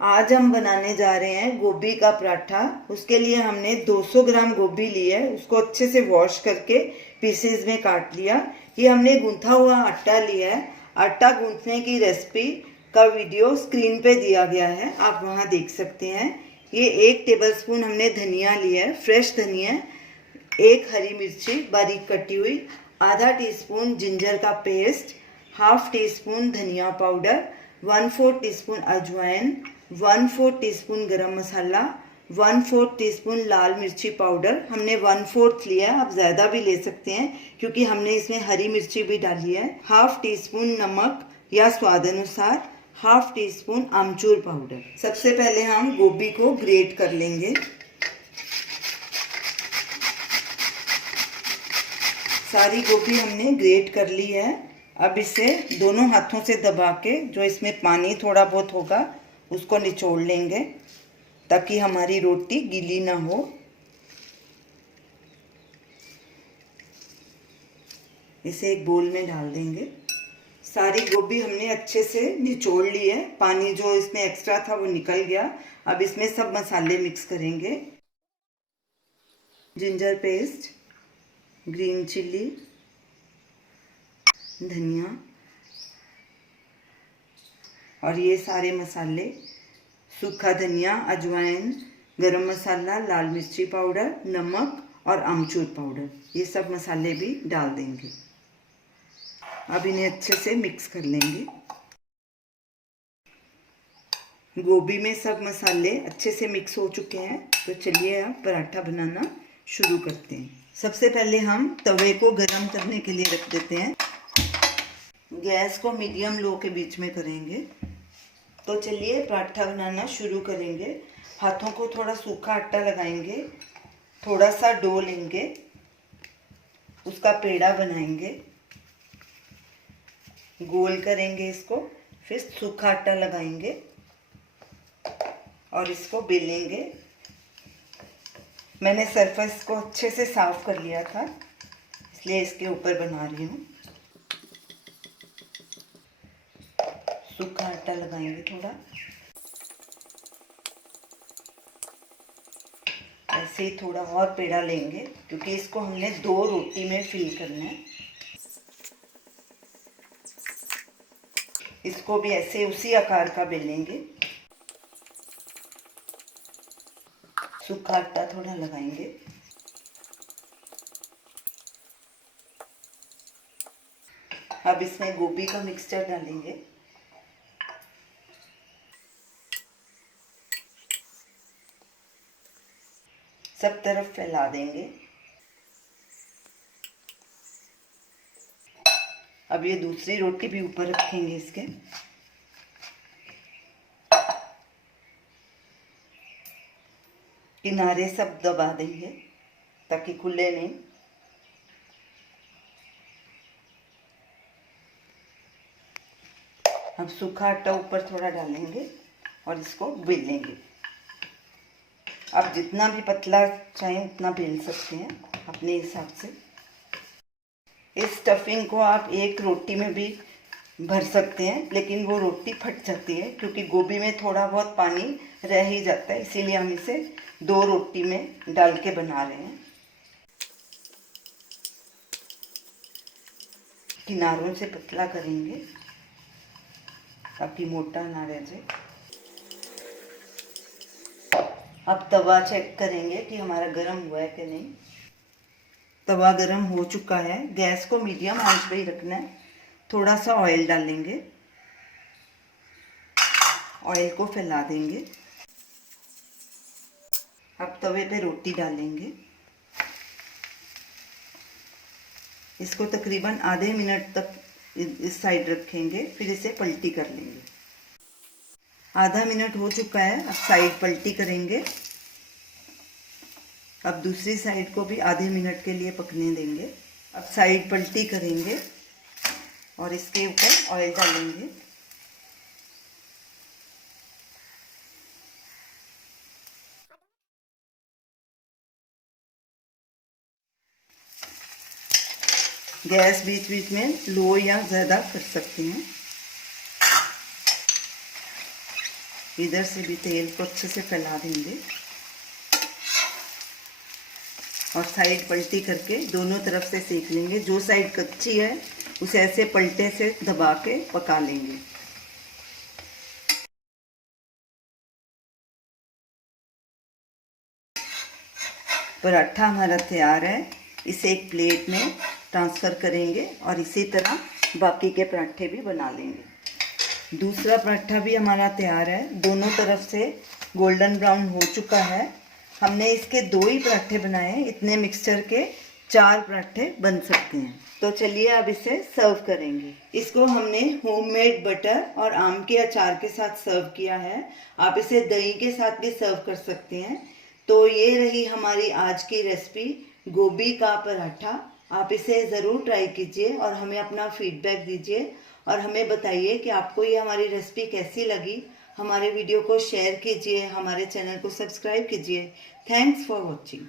आज हम बनाने जा रहे हैं गोभी का पराठा। उसके लिए हमने 200 ग्राम गोभी ली है, उसको अच्छे से वॉश करके पीसेज में काट लिया। ये हमने गूंथा हुआ आटा लिया है। आटा गूंथने की रेसिपी का वीडियो स्क्रीन पे दिया गया है, आप वहाँ देख सकते हैं। ये 1 टेबलस्पून हमने धनिया लिया है, फ्रेश धनिया। 1 हरी मिर्ची बारीक कटी हुई, आधा टीस्पून जिंजर का पेस्ट, हाफ टी स्पून धनिया पाउडर, 1/4 टीस्पून अजवाइन, 1/4 टीस्पून गरम मसाला, 1/4 टीस्पून लाल मिर्ची पाउडर। हमने 1/4 लिया है, आप ज़्यादा भी ले सकते हैं क्योंकि हमने इसमें हरी मिर्ची भी डाली है। हाफ टी स्पून नमक या स्वाद अनुसार, हाफ टी स्पून आमचूर पाउडर। सबसे पहले हम गोभी को ग्रेट कर लेंगे। सारी गोभी हमने ग्रेट कर ली है। अब इसे दोनों हाथों से दबा के जो इसमें पानी थोड़ा बहुत होगा उसको निचोड़ लेंगे ताकि हमारी रोटी गीली ना हो। इसे एक बोल में डाल देंगे। सारी गोभी हमने अच्छे से निचोड़ ली है, पानी जो इसमें एक्स्ट्रा था वो निकल गया। अब इसमें सब मसाले मिक्स करेंगे। जिंजर पेस्ट, ग्रीन चिल्ली, धनिया और ये सारे मसाले, सूखा धनिया, अजवाइन, गरम मसाला, लाल मिर्ची पाउडर, नमक और आमचूर पाउडर, ये सब मसाले भी डाल देंगे। अब इन्हें अच्छे से मिक्स कर लेंगे। गोभी में सब मसाले अच्छे से मिक्स हो चुके हैं, तो चलिए अब पराठा बनाना शुरू करते हैं। सबसे पहले हम तवे को गरम करने के लिए रख देते हैं। गैस को मीडियम लो के बीच में करेंगे। तो चलिए पराठा बनाना शुरू करेंगे। हाथों को थोड़ा सूखा आटा लगाएंगे, थोड़ा सा डो लेंगे, उसका पेड़ा बनाएंगे, गोल करेंगे इसको, फिर सूखा आटा लगाएंगे और इसको बेलेंगे। मैंने सरफेस को अच्छे से साफ कर लिया था, इसलिए इसके ऊपर बना रही हूँ। सूखा आटा लगाएंगे थोड़ा, ऐसे ही थोड़ा और पेड़ा लेंगे क्योंकि इसको हमने 2 रोटी में फिल करना है। इसको भी ऐसे उसी आकार का बेलेंगे। सूखा आटा थोड़ा लगाएंगे। अब इसमें गोभी का मिक्सचर डालेंगे। सब तरफ फैला देंगे। अब ये दूसरी रोटी भी ऊपर रखेंगे इसके। किनारे सब दबा देंगे ताकि खुले नहीं। अब सूखा आटा ऊपर थोड़ा डालेंगे और इसको बेलेंगे। आप जितना भी पतला चाहें उतना बेल सकते हैं अपने हिसाब से। इस स्टफिंग को आप एक रोटी में भी भर सकते हैं, लेकिन वो रोटी फट जाती है क्योंकि गोभी में थोड़ा बहुत पानी रह ही जाता है, इसीलिए हम इसे 2 रोटी में डाल के बना रहे हैं। किनारों से पतला करेंगे ताकि मोटा ना रह जाए। अब तवा चेक करेंगे कि हमारा गर्म हुआ है कि नहीं। तवा गर्म हो चुका है। गैस को मीडियम आंच पे ही रखना है। थोड़ा सा ऑयल डालेंगे, ऑयल को फैला देंगे। अब तवे पे रोटी डालेंगे। इसको तकरीबन आधे मिनट तक इस साइड रखेंगे, फिर इसे पलटी कर लेंगे। आधा मिनट हो चुका है। अब साइड पलटी करेंगे। अब दूसरी साइड को भी आधे मिनट के लिए पकने देंगे। अब साइड पलटी करेंगे और इसके ऊपर ऑयल डालेंगे। गैस बीच बीच में लो या ज़्यादा कर सकते हैं। इधर से भी तेल को अच्छे से फैला देंगे और साइड पलटी करके दोनों तरफ से सेक लेंगे। जो साइड कच्ची है उसे ऐसे पलटे से दबा के पका लेंगे। पराठा हमारा तैयार है। इसे एक प्लेट में ट्रांसफ़र करेंगे और इसी तरह बाकी के पराठे भी बना लेंगे। दूसरा पराठा भी हमारा तैयार है। दोनों तरफ से गोल्डन ब्राउन हो चुका है। हमने इसके 2 ही पराठे बनाए हैं। इतने मिक्सचर के 4 पराठे बन सकते हैं। तो चलिए अब इसे सर्व करेंगे। इसको हमने होममेड बटर और आम के अचार के साथ सर्व किया है। आप इसे दही के साथ भी सर्व कर सकते हैं। तो ये रही हमारी आज की रेसिपी, गोभी का पराठा। आप इसे ज़रूर ट्राई कीजिए और हमें अपना फीडबैक दीजिए और हमें बताइए कि आपको ये हमारी रेसिपी कैसी लगी। हमारे वीडियो को शेयर कीजिए, हमारे चैनल को सब्सक्राइब कीजिए। Thanks for watching.